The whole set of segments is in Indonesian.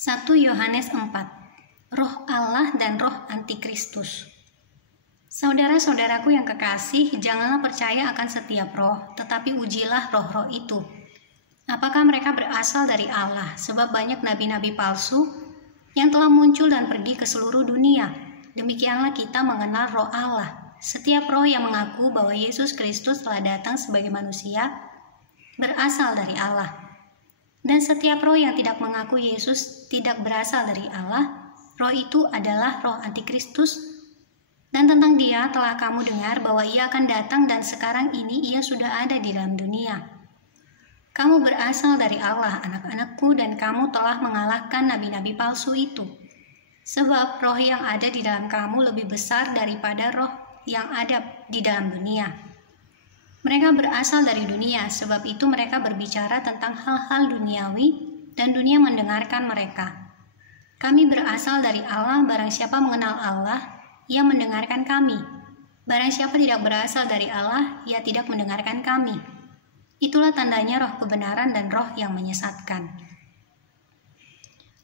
1 Yohanes 4. Roh Allah dan roh antikristus. Saudara-saudaraku yang kekasih, janganlah percaya akan setiap roh, tetapi ujilah roh-roh itu. Apakah mereka berasal dari Allah? Sebab banyak nabi-nabi palsu yang telah muncul dan pergi ke seluruh dunia. Demikianlah kita mengenal roh Allah. Setiap roh yang mengaku bahwa Yesus Kristus telah datang sebagai manusia berasal dari Allah. Dan setiap roh yang tidak mengaku Yesus tidak berasal dari Allah, roh itu adalah roh antikristus. Dan tentang dia telah kamu dengar bahwa ia akan datang dan sekarang ini ia sudah ada di dalam dunia. Kamu berasal dari Allah, anak-anakku, dan kamu telah mengalahkan nabi-nabi palsu itu. Sebab roh yang ada di dalam kamu lebih besar daripada roh yang ada di dalam dunia. Mereka berasal dari dunia, sebab itu mereka berbicara tentang hal-hal duniawi dan dunia mendengarkan mereka. Kami berasal dari Allah, barang siapa mengenal Allah, ia mendengarkan kami. Barang siapa tidak berasal dari Allah, ia tidak mendengarkan kami. Itulah tandanya roh kebenaran dan roh yang menyesatkan.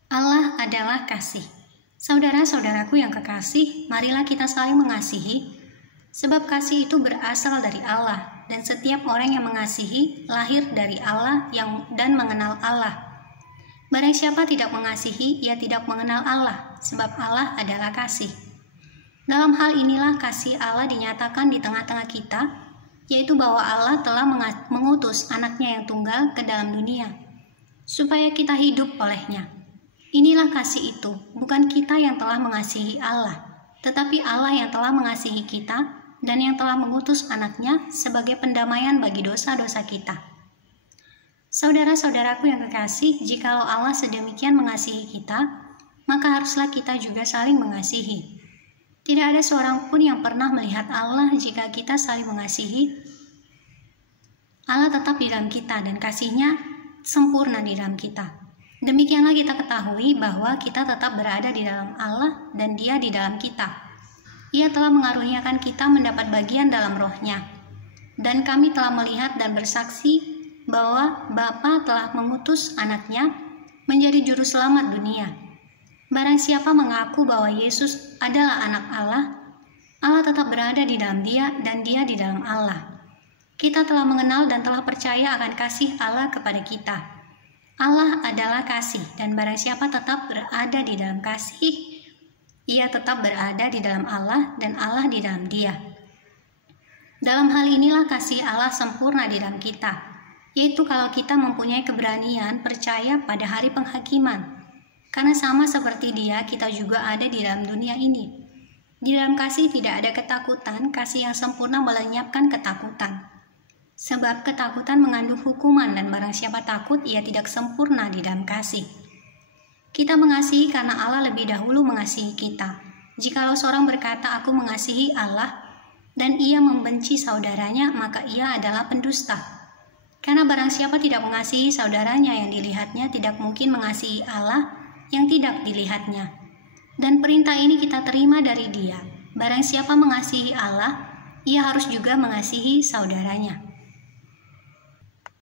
Allah adalah kasih. Saudara-saudaraku yang kekasih, marilah kita saling mengasihi, sebab kasih itu berasal dari Allah. Dan setiap orang yang mengasihi lahir dari Allah dan mengenal Allah. Barang siapa tidak mengasihi, ia tidak mengenal Allah, sebab Allah adalah kasih. Dalam hal inilah kasih Allah dinyatakan di tengah-tengah kita, yaitu bahwa Allah telah mengutus anaknya yang tunggal ke dalam dunia, supaya kita hidup olehnya. Inilah kasih itu, bukan kita yang telah mengasihi Allah, tetapi Allah yang telah mengasihi kita, dan yang telah mengutus anaknya sebagai pendamaian bagi dosa-dosa kita. Saudara-saudaraku yang kekasih, jikalau Allah sedemikian mengasihi kita, maka haruslah kita juga saling mengasihi. Tidak ada seorang pun yang pernah melihat Allah. Jika kita saling mengasihi, Allah tetap di dalam kita dan kasih-Nya sempurna di dalam kita. Demikianlah kita ketahui bahwa kita tetap berada di dalam Allah dan Dia di dalam kita. Ia telah mengaruniakan kita mendapat bagian dalam roh-Nya. Dan kami telah melihat dan bersaksi bahwa Bapa telah mengutus anaknya menjadi juru selamat dunia. Barang siapa mengaku bahwa Yesus adalah anak Allah, Allah tetap berada di dalam dia dan dia di dalam Allah. Kita telah mengenal dan telah percaya akan kasih Allah kepada kita. Allah adalah kasih, dan barang siapa tetap berada di dalam kasih, ia tetap berada di dalam Allah dan Allah di dalam dia. Dalam hal inilah kasih Allah sempurna di dalam kita, yaitu kalau kita mempunyai keberanian percaya pada hari penghakiman. Karena sama seperti Dia, kita juga ada di dalam dunia ini. Di dalam kasih tidak ada ketakutan, kasih yang sempurna melenyapkan ketakutan. Sebab ketakutan mengandung hukuman, dan barang siapa takut, ia tidak sempurna di dalam kasih. Kita mengasihi karena Allah lebih dahulu mengasihi kita. Jikalau seorang berkata, "Aku mengasihi Allah," dan ia membenci saudaranya, maka ia adalah pendusta. Karena barang siapa tidak mengasihi saudaranya yang dilihatnya, tidak mungkin mengasihi Allah yang tidak dilihatnya. Dan perintah ini kita terima dari Dia. Barang siapa mengasihi Allah, ia harus juga mengasihi saudaranya.